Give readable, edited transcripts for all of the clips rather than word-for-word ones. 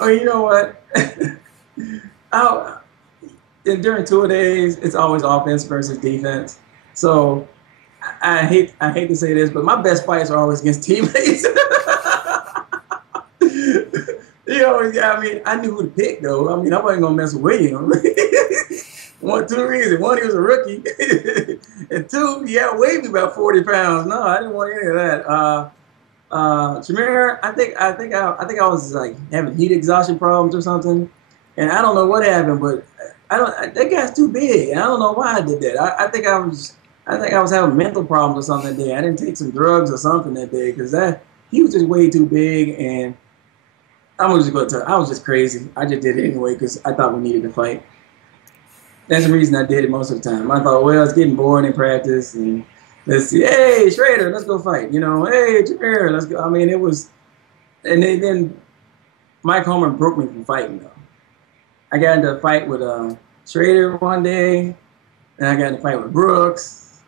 Oh, you know what? I, during tour days, it's always offense versus defense. So I hate to say this, but my best fights are always against teammates. You always got me. I knew who to pick though. I mean, I wasn't gonna mess with William. Two reasons. One, he was a rookie, and two, he outweighed me about 40 pounds. No, I didn't want any of that. Shamir, I think I was like having heat exhaustion problems or something, and I don't know what happened, but I don't. That guy's too big, and I don't know why I did that. I think I was having mental problems or something that day. I didn't take some drugs or something that day because that he was just way too big, and I'm just going to tell. I was just crazy. I just did it anyway because I thought we needed to fight. That's the reason I did it most of the time. I thought, well, it's getting boring in practice, and let's see, hey, Schrader, let's go fight. You know, hey, Jameer, let's go. I mean, it was, and then Mike Homer broke me from fighting, though. I got into a fight with Schrader one day, and I got in a fight with Brooks,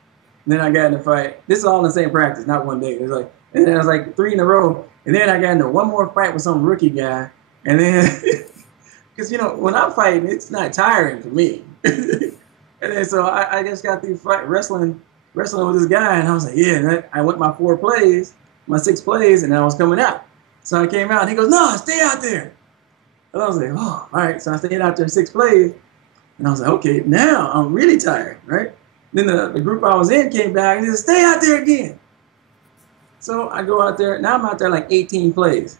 and then I got in a fight. This is all in the same practice, not one day. It was like, and then I was like 3 in a row, and then I got into one more fight with some rookie guy, and then, because, you know, when I'm fighting, it's not tiring for me. And then so I just got through wrestling with this guy, and I was like, yeah. And I went my 4 plays, my 6 plays, and I was coming out. So I came out, and he goes, no, stay out there. And I was like, oh, all right. So I stayed out there 6 plays, and I was like, okay, now I'm really tired, right? Then the group I was in came back, and he said, stay out there again. So I go out there. Now I'm out there like 18 plays.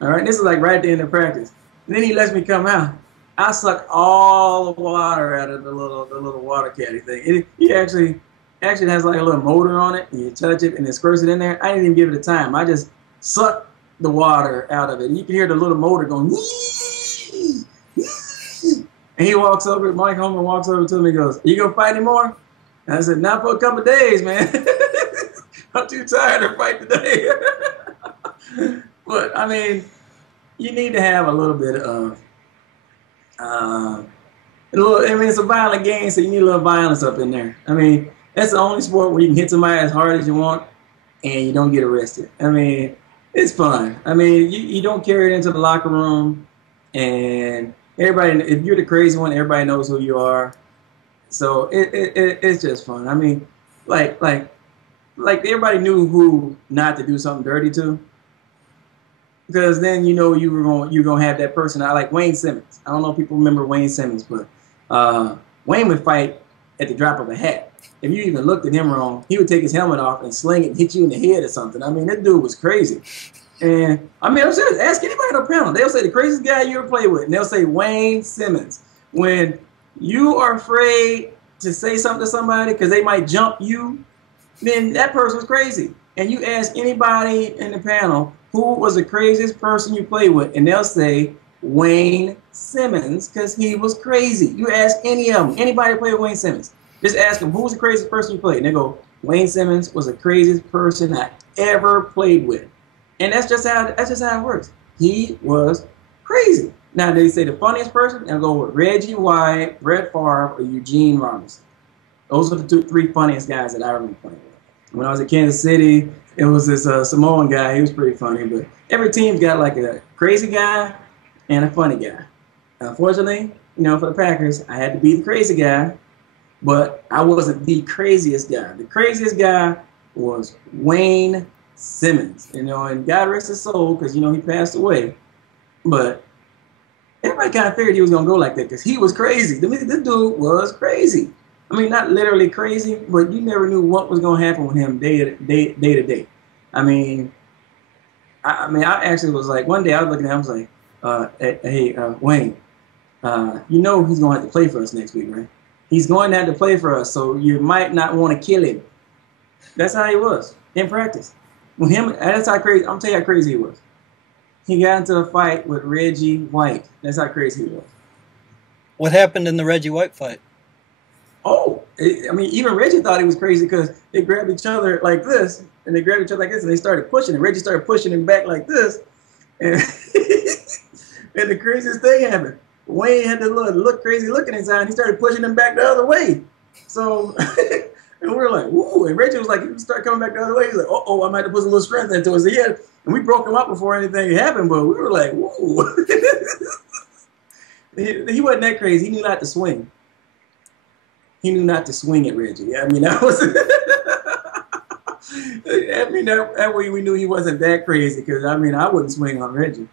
All right, this is like right at the end of practice. And then he lets me come out. I suck all the water out of the little water caddy thing. He actually has like a little motor on it, and you touch it and it squirts it in there. I didn't even give it a time. I just sucked the water out of it. And you can hear the little motor going. And he walks over. Mike Homer walks over to me and goes, "You gonna fight anymore?" And I said, "Not for a couple of days, man. I'm too tired to fight today." But I mean, you need to have a little bit of. I mean, it's a violent game, so you need a little violence up in there. I mean, that's the only sport where you can hit somebody as hard as you want and you don't get arrested. I mean, it's fun. I mean, you don't carry it into the locker room, and everybody, if you're the crazy one, everybody knows who you are. So it's just fun. I mean, like everybody knew who not to do something dirty to. Because then you know you're gonna have that person. I like Wayne Simmons. I don't know if people remember Wayne Simmons, but Wayne would fight at the drop of a hat. If you even looked at him wrong, he would take his helmet off and sling it and hit you in the head or something. I mean, that dude was crazy. And I mean, I'm serious. Ask anybody on the panel. They'll say the craziest guy you ever played with, and they'll say Wayne Simmons. When you are afraid to say something to somebody because they might jump you, then that person was crazy. And you ask anybody in the panel who was the craziest person you played with, and they'll say Wayne Simmons because he was crazy. You ask any of them, anybody who played with Wayne Simmons, just ask them who was the craziest person you played, and they go, Wayne Simmons was the craziest person I ever played with. And that's just how it works. He was crazy. Now they say the funniest person, they'll go with Reggie White, Brett Favre, or Eugene Robinson. Those are the 3 funniest guys that I remember playing with. When I was at Kansas City, it was this Samoan guy. He was pretty funny. But every team's got like a crazy guy and a funny guy. Unfortunately, you know, for the Packers, I had to be the crazy guy, but I wasn't the craziest guy. The craziest guy was Wayne Simmons. You know, and God rest his soul because, you know, he passed away. But everybody kind of figured he was going to go like that because he was crazy. This dude was crazy. I mean, not literally crazy, but you never knew what was going to happen with him day to day. I mean, I actually was like, one day I was looking at him, I was like, hey, Wayne, you know he's going to have to play for us next week, right? He's going to have to play for us, so you might not want to kill him. That's how he was in practice. With him, that's how crazy, I'm telling you how crazy he was. He got into a fight with Reggie White. That's how crazy he was. What happened in the Reggie White fight? Oh, I mean, even Reggie thought he was crazy because they grabbed each other like this, and they grabbed each other like this, and they started pushing, and Reggie started pushing him back like this, and, and the craziest thing happened. Wayne had the look crazy looking inside, and he started pushing him back the other way. So, and we were like, woo, and Reggie was like, he started coming back the other way. He's like, uh-oh, I might have to put a little strength into it. So he had And we broke him up before anything happened, but we were like, whoa. He wasn't that crazy. He knew not to swing. He knew not to swing at Reggie. I mean, that was. I mean, that way we knew he wasn't that crazy because, I mean, I wouldn't swing on Reggie.